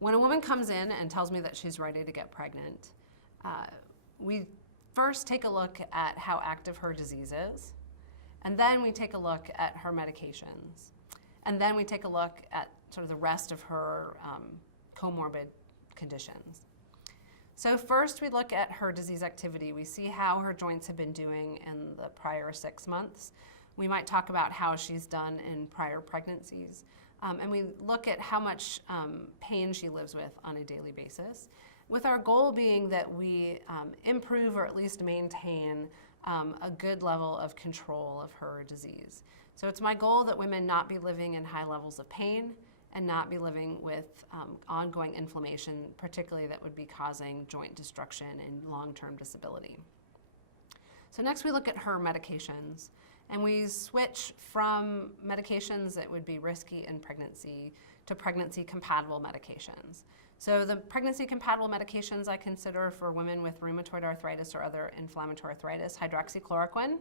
When a woman comes in and tells me that she's ready to get pregnant, we first take a look at how active her disease is, and then we take a look at her medications, and then we take a look at sort of the rest of her comorbid conditions. So first we look at her disease activity. We see how her joints have been doing in the prior 6 months. We might talk about how she's done in prior pregnancies. And we look at how much pain she lives with on a daily basis, with our goal being that we improve or at least maintain a good level of control of her disease. So it's my goal that women not be living in high levels of pain and not be living with ongoing inflammation, particularly that would be causing joint destruction and long-term disability. So next we look at her medications. And we switch from medications that would be risky in pregnancy to pregnancy-compatible medications. So the pregnancy-compatible medications I consider for women with rheumatoid arthritis or other inflammatory arthritis, hydroxychloroquine.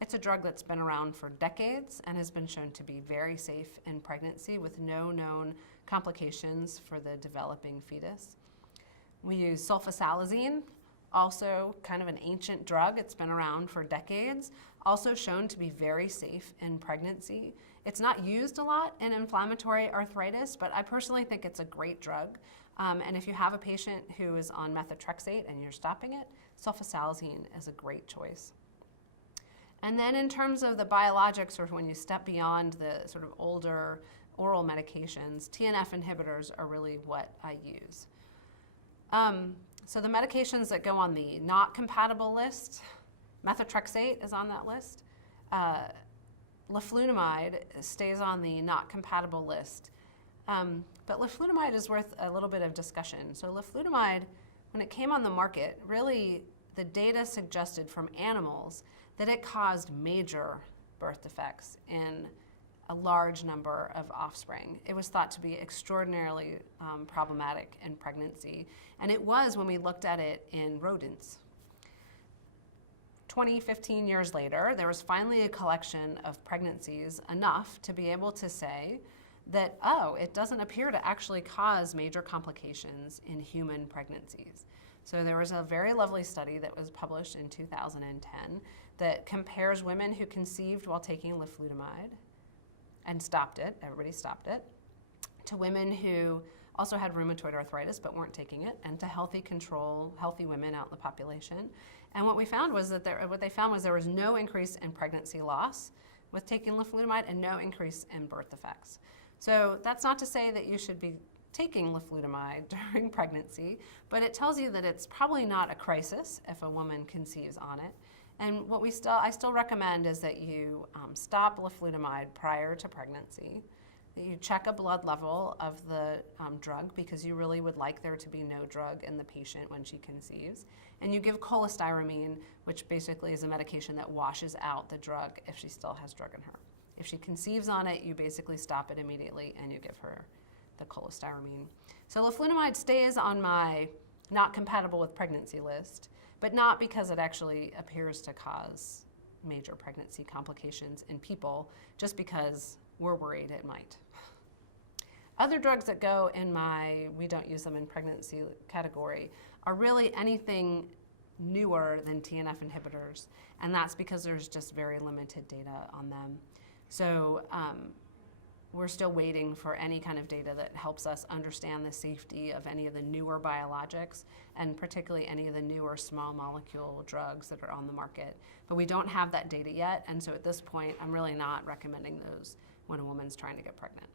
It's a drug that's been around for decades and has been shown to be very safe in pregnancy with no known complications for the developing fetus. We use sulfasalazine, also kind of an ancient drug. It's been around for decades, also shown to be very safe in pregnancy. It's not used a lot in inflammatory arthritis, but I personally think it's a great drug. And if you have a patient who is on methotrexate and you're stopping it, sulfasalazine is a great choice. And then in terms of the biologics, or when you step beyond the sort of older oral medications, TNF inhibitors are really what I use. So the medications that go on the not compatible list, methotrexate is on that list. Leflunomide stays on the not compatible list. But leflunomide is worth a little bit of discussion. So leflunomide, when it came on the market, really the data suggested from animals that it caused major birth defects in a large number of offspring. It was thought to be extraordinarily problematic in pregnancy, and it was when we looked at it in rodents. 15 years later, there was finally a collection of pregnancies enough to be able to say that, oh, it doesn't appear to actually cause major complications in human pregnancies. So there was a very lovely study that was published in 2010 that compares women who conceived while taking leflunomide and stopped it, everybody stopped it, to women who also had rheumatoid arthritis but weren't taking it, and to healthy women out in the population. And what we found was that there was no increase in pregnancy loss with taking leflunomide and no increase in birth defects. So that's not to say that you should be taking leflunomide during pregnancy, but it tells you that it's probably not a crisis if a woman conceives on it. And what I still recommend is that you stop leflunomide prior to pregnancy, that you check a blood level of the drug, because you really would like there to be no drug in the patient when she conceives, and you give cholestyramine, which basically is a medication that washes out the drug if she still has drug in her. If she conceives on it, you basically stop it immediately and you give her the cholestyramine. So leflunomide stays on my not compatible with pregnancy list, but not because it actually appears to cause major pregnancy complications in people, just because we're worried it might. Other drugs that go in my we don't use them in pregnancy category are really anything newer than TNF inhibitors, and that's because there's just very limited data on them. So we're still waiting for any kind of data that helps us understand the safety of any of the newer biologics, and particularly any of the newer small molecule drugs that are on the market. But we don't have that data yet, and so at this point, I'm really not recommending those when a woman's trying to get pregnant.